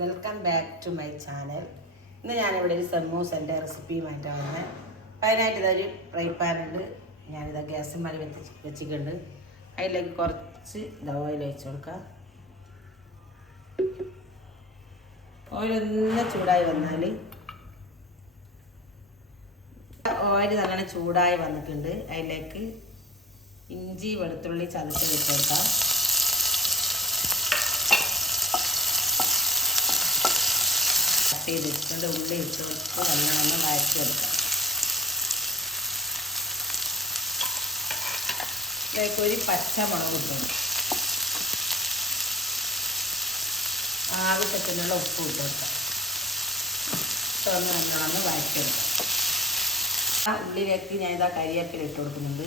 Welcome back to my channel. ഇന്ന് ഞാനിവിടെ ഒരു സമൂസൻ്റെ റെസിപ്പിയുമായിട്ടാണ് വന്നത്. അപ്പോൾ അതിനായിട്ട് ഇതൊരു ഫ്രൈ പാൻ ഉണ്ട്. ഞാനിത് ഗ്യാസ് മേലെ വെച്ചിട്ടുണ്ട്. അതിലേക്ക് കുറച്ച് ഓയിൽ ഒഴിച്ച് കൊടുക്കാം. ഓയിലൊന്ന് ചൂടായി വന്നാൽ ഓയിൽ നല്ലോണം ചൂടായി വന്നിട്ടുണ്ട്. അതിലേക്ക് ഇഞ്ചി വെളുത്തുള്ളി ചതച്ച് ഇട്ട് കൊടുക്കാം. ചെയ്തിട്ടുണ്ട് ഉള്ളി ഇട്ട് കൊടുത്ത് നല്ലോണം വഴറ്റിയെടുക്കാം. ഇതിലേക്ക് ഒരു പച്ചമുളക് ഇട്ടു, ആവശ്യത്തിനുള്ള ഉപ്പ് ഇട്ട് കൊടുക്കാം. ഇതൊന്ന് നല്ലോണം വഴറ്റിയെടുക്കാം. ആ ഉള്ളിലേക്ക് ഞാൻ ഇതാ കരിവേപ്പില ഇട്ട് കൊടുക്കുന്നുണ്ട്.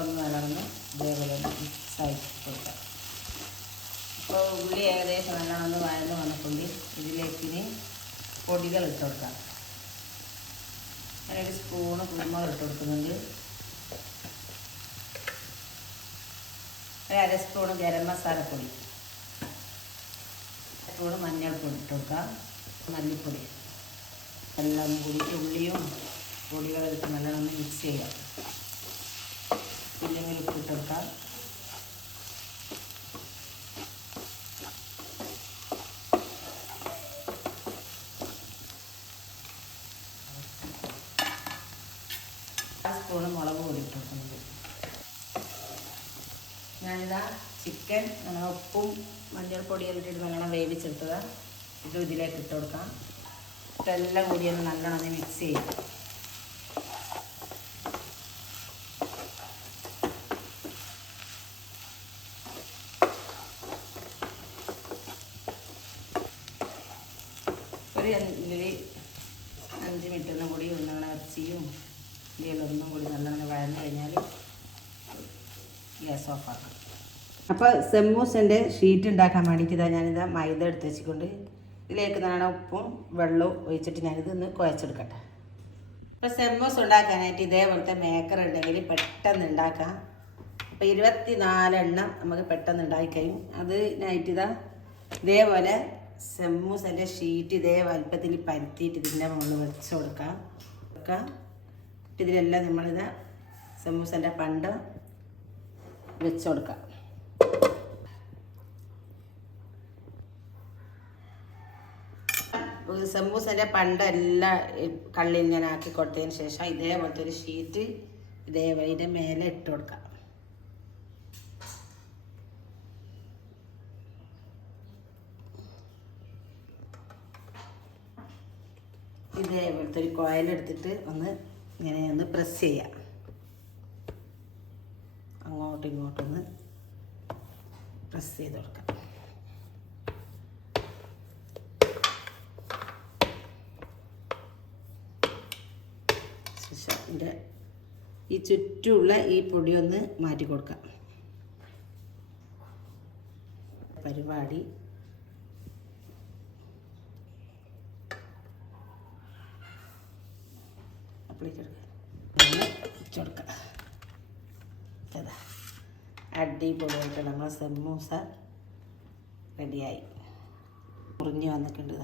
ഒന്ന് നല്ലോണം ഇതേപോലെ മിക്സായി കൊടുക്കാം. അപ്പോൾ ഉള്ളി ഏകദേശം നല്ലോണം വഴന്ന് വന്നിട്ടുണ്ട്. ഇതിലേക്ക് പൊടികൾ ഇട്ട് കൊടുക്കാം. ഞാനൊരു സ്പൂണ് കുരുമുളക് ഇട്ട് കൊടുക്കുന്നുണ്ട്. ഒരു 1/2 സ്പൂണ് ഗരം മസാലപ്പൊടി, 1 സ്പൂണ് മഞ്ഞൾപ്പൊടി ഇട്ട് കൊടുക്കാം. മല്ലിപ്പൊടി എല്ലാം കൂടി ഉള്ളിയും പൊടികളെടുത്ത് നല്ലോണം മിക്സ് ചെയ്യാം. ഇല്ലെങ്കിൽ ഉപ്പിട്ട് കൊടുക്കാം. സ്പൂണ് മുളക് പൊടി ഇട്ട് കൊടുക്കുന്നത്. ഞാനിതാ ചിക്കൻ ഉപ്പും മഞ്ഞൾപ്പൊടിയെല്ലാം ഇട്ടിട്ട് നല്ലോണം വേവിച്ചെടുത്തതാണ്. ഇത് ഇതിലേക്ക് ഇട്ട് കൊടുക്കാം. ഇതെല്ലാം കൂടി ഒന്ന് നല്ലോണം മിക്സ് ചെയ്യും. ഒരു 5 മിനിറ്റൊന്നും കൂടി ഒന്നും ഇറച്ചിയും ഇതിലൊന്നും കൂടി നല്ലോണം വഴന്ന് കഴിഞ്ഞാൽ ഗ്യാസ് ഓഫാക്കാം. അപ്പോൾ സമൂസൻ്റെ ഷീറ്റ് ഉണ്ടാക്കാൻ വേണ്ടിയിട്ട് ഞാനിതാ മൈദ എടുത്ത് വെച്ചിട്ടുണ്ട്. ഇതിലേക്ക് നല്ലോണം ഉപ്പും വെള്ളവും ഒഴിച്ചിട്ട് ഞാനിത് ഒന്ന് കുഴച്ചെടുക്കട്ടെ. അപ്പോൾ സമൂസ ഉണ്ടാക്കാനായിട്ട് ഇതേപോലത്തെ മേക്കർ ഉണ്ടെങ്കിൽ പെട്ടെന്ന് ഉണ്ടാക്കാം. അപ്പോൾ 24 എണ്ണം നമുക്ക് പെട്ടെന്ന് ഉണ്ടാക്കിക്കഴിയും. അതിനായിട്ട് ഇതേപോലെ സമൂസൻ്റെ ഷീറ്റ് ഇതേ വലുപ്പത്തിൽ പരത്തിയിട്ട് ഇതിൻ്റെ മുകളിൽ വെച്ച് കൊടുക്കാം. ഇതിലെല്ലാം നമ്മളിത് സമൂസൻ്റെ പണ്ട് വെച്ച് കൊടുക്കാം. സമൂസൻ്റെ പണ്ടെല്ലാം കള്ളിയിൽ ഞാൻ ആക്കി കൊടുത്തതിന് ശേഷം ഇതേപോലത്തെ ഒരു ഷീറ്റ് ഇതേപോലെ ഇതിൻ്റെ മേലെ ഇട്ട് കൊടുക്കാം. ഇതേപോലത്തെ ഒരു കോയിലെടുത്തിട്ട് ഇങ്ങനെ ഒന്ന് പ്രസ് ചെയ്യാം. അങ്ങോട്ടും ഇങ്ങോട്ടൊന്ന് പ്രസ് ചെയ്ത് കൊടുക്കാം. ശേഷം ഇതിൻ്റെ ഈ ചുറ്റുമുള്ള ഈ പൊടിയൊന്ന് മാറ്റി കൊടുക്കാം. പരിപാടി കൊടുക്കാം. അടിപൊളിയായിട്ട് നമ്മളെ സമൂസ റെഡിയായി മുറിഞ്ഞ് വന്നിട്ടുണ്ട്.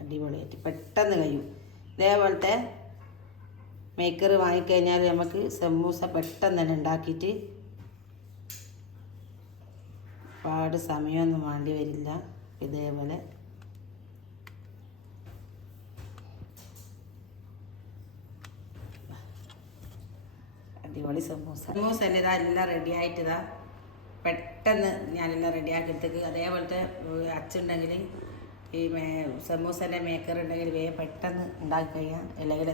അടിപൊളിയായിട്ട് പെട്ടെന്ന് കഴിയും. ഇതേപോലത്തെ മേക്കർ വാങ്ങിക്കഴിഞ്ഞാൽ നമുക്ക് സമൂസ പെട്ടെന്ന് തന്നെ ഉണ്ടാക്കിയിട്ട് ഒരുപാട് സമയമൊന്നും വേണ്ടി വരില്ല. ഇതേപോലെ അടിപൊളി സമൂസ എല്ലാം റെഡി ആയിട്ടിതാ പെട്ടെന്ന് ഞാനെല്ലാം റെഡിയാക്കിയെടുത്തേക്ക്. അതേപോലത്തെ അച്ചുണ്ടെങ്കിൽ ഈ സമൂസൻ്റെ മേക്കർ ഉണ്ടെങ്കിൽ പെട്ടെന്ന് ഉണ്ടാക്കി കഴിയാം. അല്ലെങ്കിൽ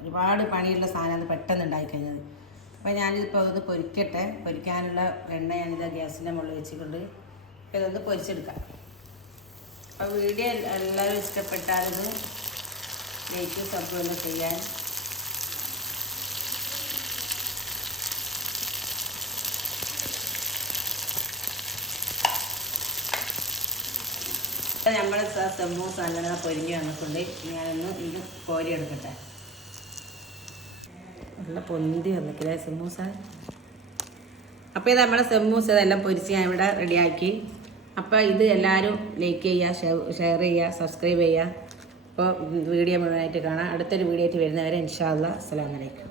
ഒരുപാട് പണിയുള്ള സാധനമാണ് പെട്ടെന്ന് ഉണ്ടാക്കി കഴിഞ്ഞത്. അപ്പോൾ ഞാനിതിപ്പോൾ അതൊന്ന് പൊരിക്കട്ടെ. പൊരിക്കാനുള്ള എണ്ണ ഞാനിത് ഗ്യാസിൻ്റെ മുകളിൽ വെച്ചിട്ടുണ്ട്. അപ്പോൾ ഇതൊന്ന് പൊരിച്ചെടുക്കാം. അപ്പോൾ വീഡിയോ എല്ലാവരും ഇഷ്ടപ്പെട്ടാലിത് ലൈക്ക് സബ്സ്ക്രൈബ് ചെയ്യാൻ. നമ്മൾ സമൂസ അങ്ങനെ പൊരിഞ്ഞ് വന്നിട്ടുണ്ട്. ഞാനൊന്ന് ഇത് കോരിയെടുക്കട്ടെ. നല്ല പൊന്തി വന്നിട്ടില്ലേ സമൂസ. അപ്പോൾ ഇത് നമ്മളെ സമൂസ ഇതെല്ലാം പൊരിച്ച് ഞാൻ ഇവിടെ റെഡിയാക്കി. അപ്പോൾ ഇത് എല്ലാവരും ലൈക്ക് ചെയ്യുക, ഷെയർ ചെയ്യുക, സബ്സ്ക്രൈബ് ചെയ്യുക. അപ്പോൾ വീഡിയോ മുഴുവനായിട്ട് കാണാം. അടുത്തൊരു വീഡിയോ ആയിട്ട് വരുന്നവരെ ഇൻഷാ അല്ലാഹ് അസ്സലാമു അലൈക്കും.